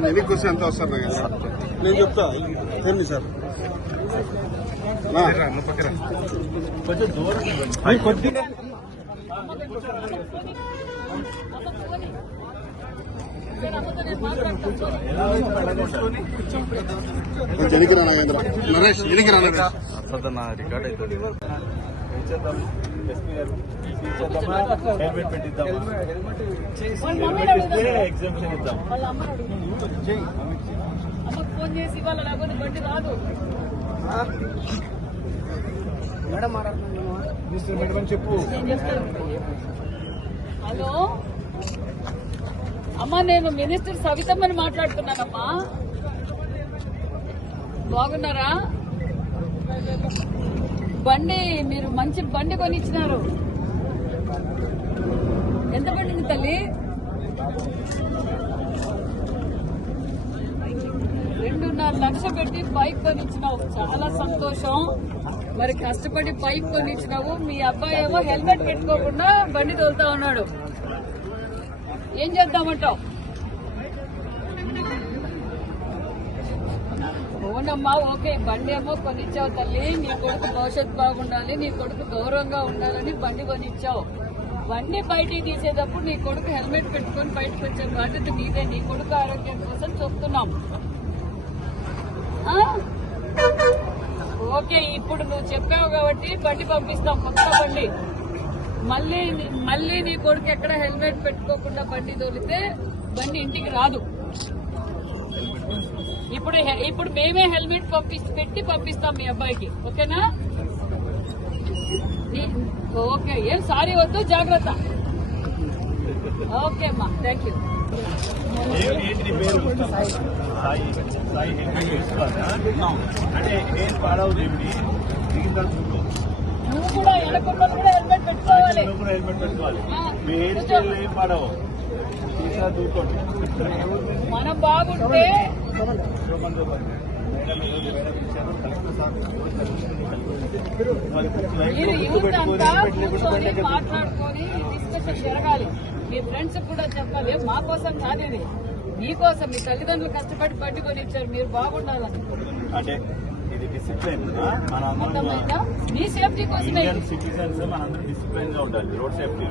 ఎన్నిక వస్తే ఎంత వస్తారు నేను చెప్తా ఎన్ని సార్ కొంచెం దూరం కొద్దిగా ఎనికిరా నాగేంద్ర నరేష్ ఎనికిరా నరేష్ అసలు రికార్డ్ అవుతుంది హెల్మెట్ పెట్టిద్దాం ఎగ్జామ్షన్ ఇద్దాం ఫోన్ చేసి ఇవ్వాలి లేకపోతే బండి రాదు మేడం మేడం చెప్పు హలో అమ్మా నేను మినిస్టర్ సవితమ్మని మాట్లాడుతున్నానమ్మా బాగున్నారా బండి మీరు మంచి బండి కొనిచ్చినారు ఎంత పడింది తల్లి 2.5 లక్షలు పెట్టి బైక్ కొనిచ్చినావు చాలా సంతోషం మరి కష్టపడి బైక్ కొనిచ్చినావు మీ అబ్బాయి ఏమో హెల్మెట్ పెట్టుకోకుండా బండి తోలుతా ఉన్నాడు ఏం చేద్దామంటావు అవునమ్మా ఓకే బండి ఏమో కొనిచ్చావు తల్లి నీ కొడుకు భవిష్యత్తు బాగుండాలి నీ కొడుకు గౌరవంగా ఉండాలని బండి కొనిచ్చావు బండి బయటికి తీసేటప్పుడు నీ కొడుకు హెల్మెట్ పెట్టుకుని బయటకు వచ్చే బాధ్యత నీదే నీ కొడుకు ఆరోగ్యం కోసం చెప్తున్నాం ఓకే ఇప్పుడు నువ్వు చెప్పావు కాబట్టి బండి పంపిస్తాం కొత్త బండి మళ్ళీ నీ కొడుకు ఎక్కడ హెల్మెట్ పెట్టుకోకుండా బండి తోలితే బండి ఇంటికి రాదు ఇప్పుడు మేమే హెల్మెట్ పెట్టి పంపిస్తాం మీ అబ్బాయికి ఓకేనా ఓకే ఏం సారీ వద్దు జాగ్రత్త ఓకే అమ్మా థ్యాంక్ యూ నువ్వు కూడా ఎడకుండా కూడా హెల్మెట్ పెట్టుకోవాలి మనం బాగుంటే మీరు యూత్ అంతా కూర్చొని మాట్లాడుకొని డిస్కషన్ జరగాలి మీ ఫ్రెండ్స్ కూడా చెప్పాలి మా కోసం కాదు ఇది మీకోసం మీ తల్లిదండ్రులు కష్టపడి బండి కొనిచ్చారు మీరు బాగుండాలని ఇది డిసిప్లిన్ మీ సేఫ్టీ కోసమే సిటిజన్స్ మనందరం డిసిప్లిన్ గా ఉండాలి రోడ్ సేఫ్టీ